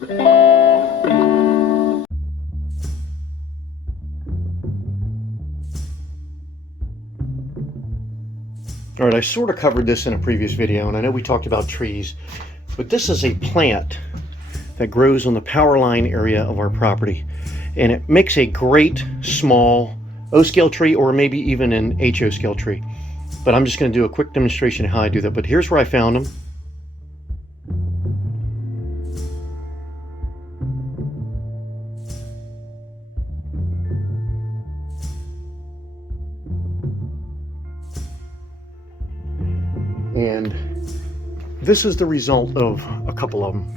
All right, I sort of covered this in a previous video, and I know we talked about trees, but this is a plant that grows on the power line area of our property, and it makes a great small O-scale tree, or maybe even an HO-scale tree. But I'm just going to do a quick demonstration of how I do that. But here's where I found them. And this is the result of a couple of them.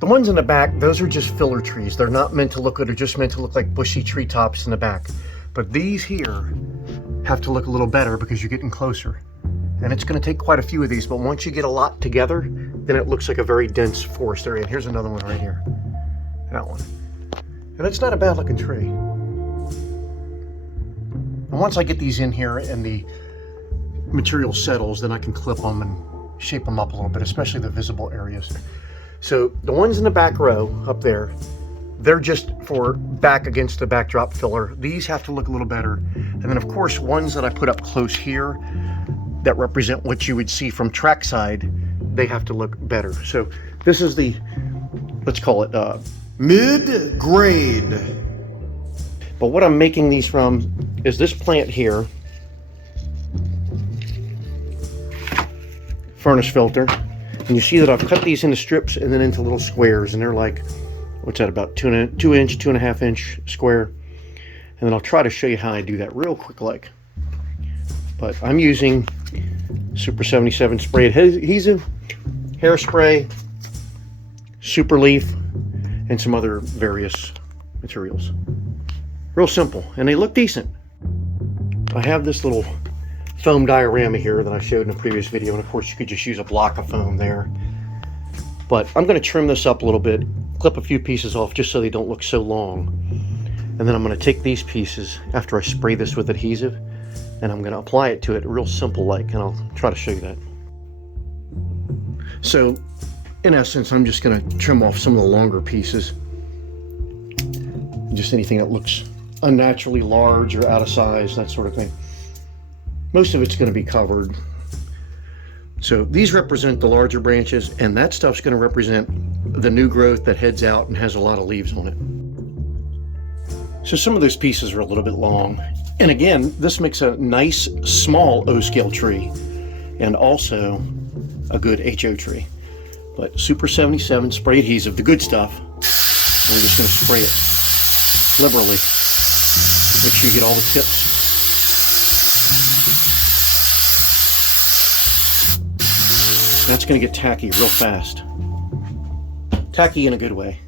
The ones in the back, those are just filler trees. They're not meant to look good. They're just meant to look like bushy treetops in the back. But these here have to look a little better because you're getting closer. And it's going to take quite a few of these, but once you get a lot together, then it looks like a very dense forest area. And here's another one right here. That one. And it's not a bad looking tree. And once I get these in here and the material settles, then I can clip them and shape them up a little bit, especially the visible areas. So the ones in the back row up there, they're just for back against the backdrop filler. These have to look a little better. And then of course, ones that I put up close here that represent what you would see from Trackside, they have to look better. So this is the, let's call it mid-grade. But what I'm making these from is this plant here, furnace filter. And you see that I've cut these into strips and then into little squares, and they're like, what's that, about 2.5 inch square. And then I'll try to show you how I do that real quick like. But I'm using Super 77 spray adhesive, hairspray, super leaf, and some other various materials. Real simple, and they look decent. I have this little foam diorama here that I showed in a previous video, and of course you could just use a block of foam there. But I'm going to trim this up a little bit, clip a few pieces off just so they don't look so long. And then I'm going to take these pieces after I spray this with adhesive, and I'm going to apply it to it real simple like, and I'll try to show you that. So in essence, I'm just going to trim off some of the longer pieces. Just anything that looks unnaturally large or out of size, that sort of thing. Most of it's going to be covered. So these represent the larger branches, and that stuff's going to represent the new growth that heads out and has a lot of leaves on it. So some of those pieces are a little bit long. And again, this makes a nice small O-scale tree and also a good HO tree. But Super 77 spray adhesive, the good stuff, we're just going to spray it liberally. Make sure you get all the tips. That's going to get tacky real fast. Tacky in a good way.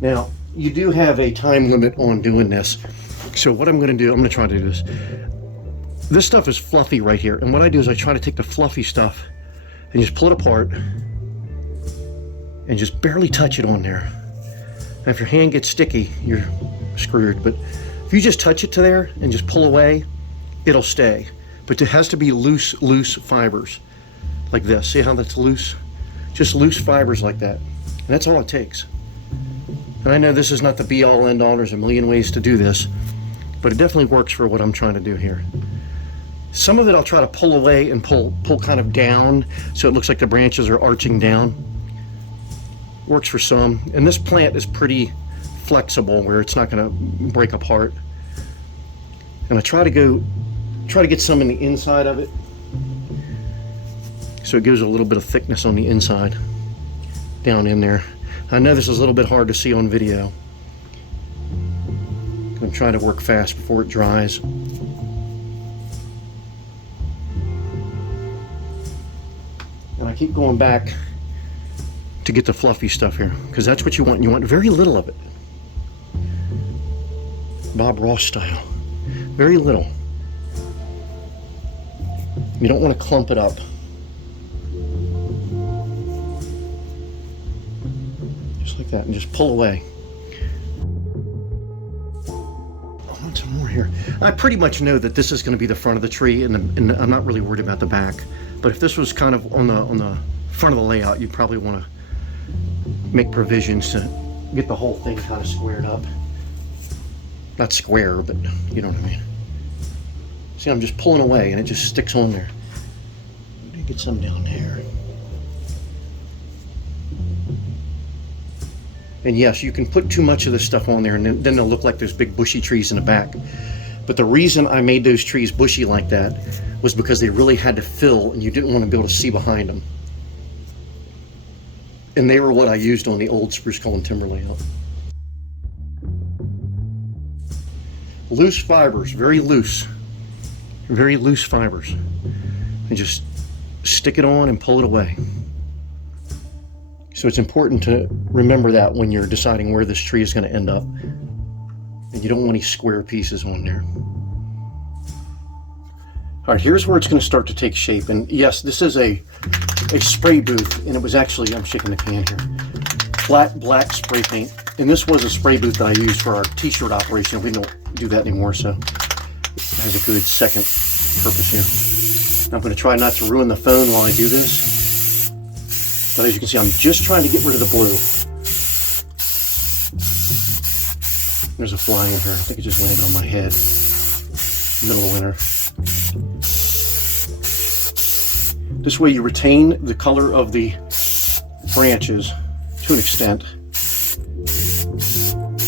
Now, you do have a time limit on doing this. So what I'm going to do, I'm going to try to do this. This stuff is fluffy right here. And what I do is I try to take the fluffy stuff and just pull it apart and just barely touch it on there. Now, if your hand gets sticky, you're screwed. But if you just touch it to there and just pull away, it'll stay. But it has to be loose fibers. Like this. See how that's loose? Just loose fibers like that. And that's all it takes. And I know this is not the be-all end-all. There's a million ways to do this, but it definitely works for what I'm trying to do here. Some of it I'll try to pull away and pull kind of down so it looks like the branches are arching down. Works for some. And this plant is pretty flexible where it's not going to break apart. And I try to get some in the inside of it, so it gives a little bit of thickness on the inside down in there. I know this is a little bit hard to see on video. I'm trying to work fast before it dries. And I keep going back to get the fluffy stuff here, because that's what you want. You want very little of it. Bob Ross style. Very little. You don't want to clump it up. Just like that, and just pull away. I want some more here. I pretty much know that this is going to be the front of the tree, and I'm not really worried about the back. But if this was kind of on the front of the layout, you'd probably want to make provisions to get the whole thing kind of squared up. Not square, but you know what I mean. See, I'm just pulling away and it just sticks on there. Let me get some down there. And yes, you can put too much of this stuff on there and then they'll look like there's big bushy trees in the back. But the reason I made those trees bushy like that was because they really had to fill and you didn't want to be able to see behind them. And they were what I used on the old spruce cullen timber layout. Loose fibers, very loose fibers. And just stick it on and pull it away. So it's important to remember that when you're deciding where this tree is going to end up. And you don't want any square pieces on there. All right, here's where it's going to start to take shape. And yes, this is a spray booth, and it was actually, I'm shaking the can here, flat black spray paint. And this was a spray booth that I used for our t-shirt operation. We don't do that anymore, so it has a good second purpose here. I'm going to try not to ruin the phone while I do this. But as you can see, I'm just trying to get rid of the blue. There's a fly in here. I think it just landed on my head. Middle of winter. This way you retain the color of the branches to an extent.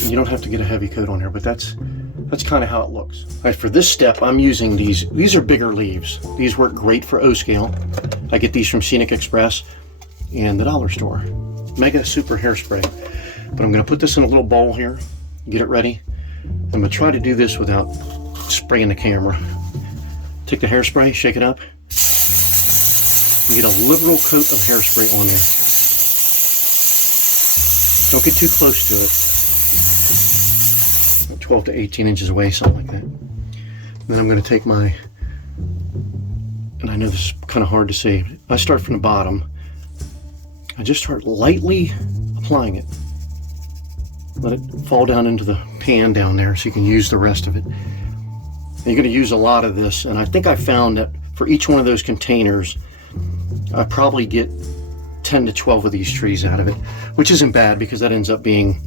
And you don't have to get a heavy coat on here, but that's kind of how it looks. All right, for this step, I'm using these. These are bigger leaves. These work great for O scale. I get these from Scenic Express and the dollar store. Mega Super Hairspray. But I'm going to put this in a little bowl here, get it ready. I'm going to try to do this without spraying the camera. Take the hairspray, shake it up. You get a liberal coat of hairspray on there. Don't get too close to it. 12 to 18 inches away, something like that. Then I'm going to take my, and I know this is kind of hard to see, I start from the bottom. I just start lightly applying it. Let it fall down into the pan down there so you can use the rest of it. And you're going to use a lot of this, and I think I found that for each one of those containers, I probably get 10 to 12 of these trees out of it, which isn't bad because that ends up being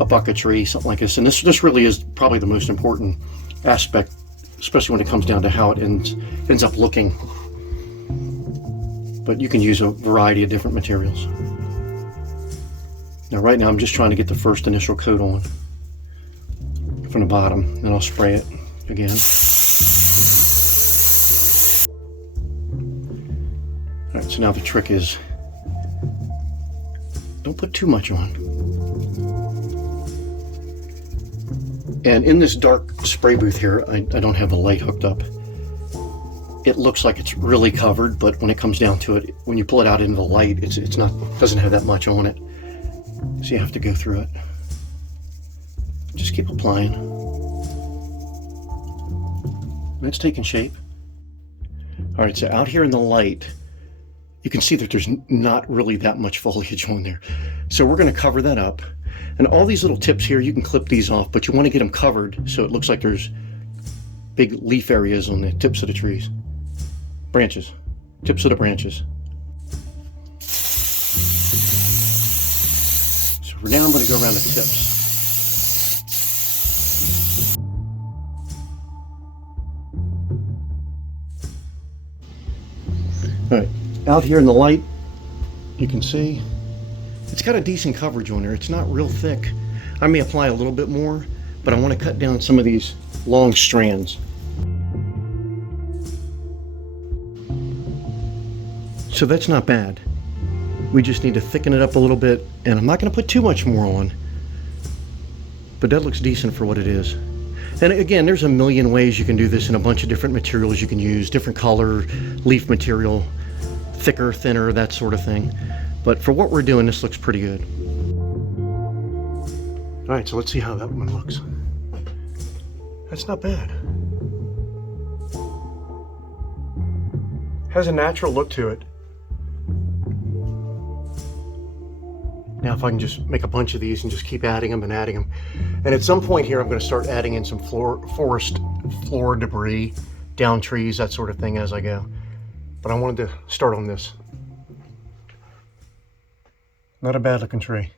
a bucket tree, something like this. And this really is probably the most important aspect, especially when it comes down to how it ends up looking. But you can use a variety of different materials. Now right now I'm just trying to get the first initial coat on from the bottom, then I'll spray it again. All right, so now the trick is don't put too much on. And in this dark spray booth here, I don't have the light hooked up. It looks like it's really covered, but when it comes down to it, when you pull it out into the light, it's not, doesn't have that much on it. So you have to go through it. Just keep applying. And it's taking shape. All right, so out here in the light, you can see that there's not really that much foliage on there. So we're going to cover that up. And all these little tips here, you can clip these off, but you want to get them covered so it looks like there's big leaf areas on the tips of the trees. Branches. Tips of the branches. So for now I'm going to go around the tips. All right, out here in the light, you can see it's got a decent coverage on there. It's not real thick. I may apply a little bit more, but I want to cut down some of these long strands. So that's not bad. We just need to thicken it up a little bit, and I'm not going to put too much more on, but that looks decent for what it is. And again, there's a million ways you can do this in a bunch of different materials you can use, different color, leaf material, thicker, thinner, that sort of thing. But for what we're doing, this looks pretty good. All right, so let's see how that one looks. That's not bad. Has a natural look to it. Now if I can just make a bunch of these and just keep adding them and adding them. And at some point here, I'm going to start adding in some forest floor debris, down trees, that sort of thing as I go. But I wanted to start on this. Not a bad looking tree.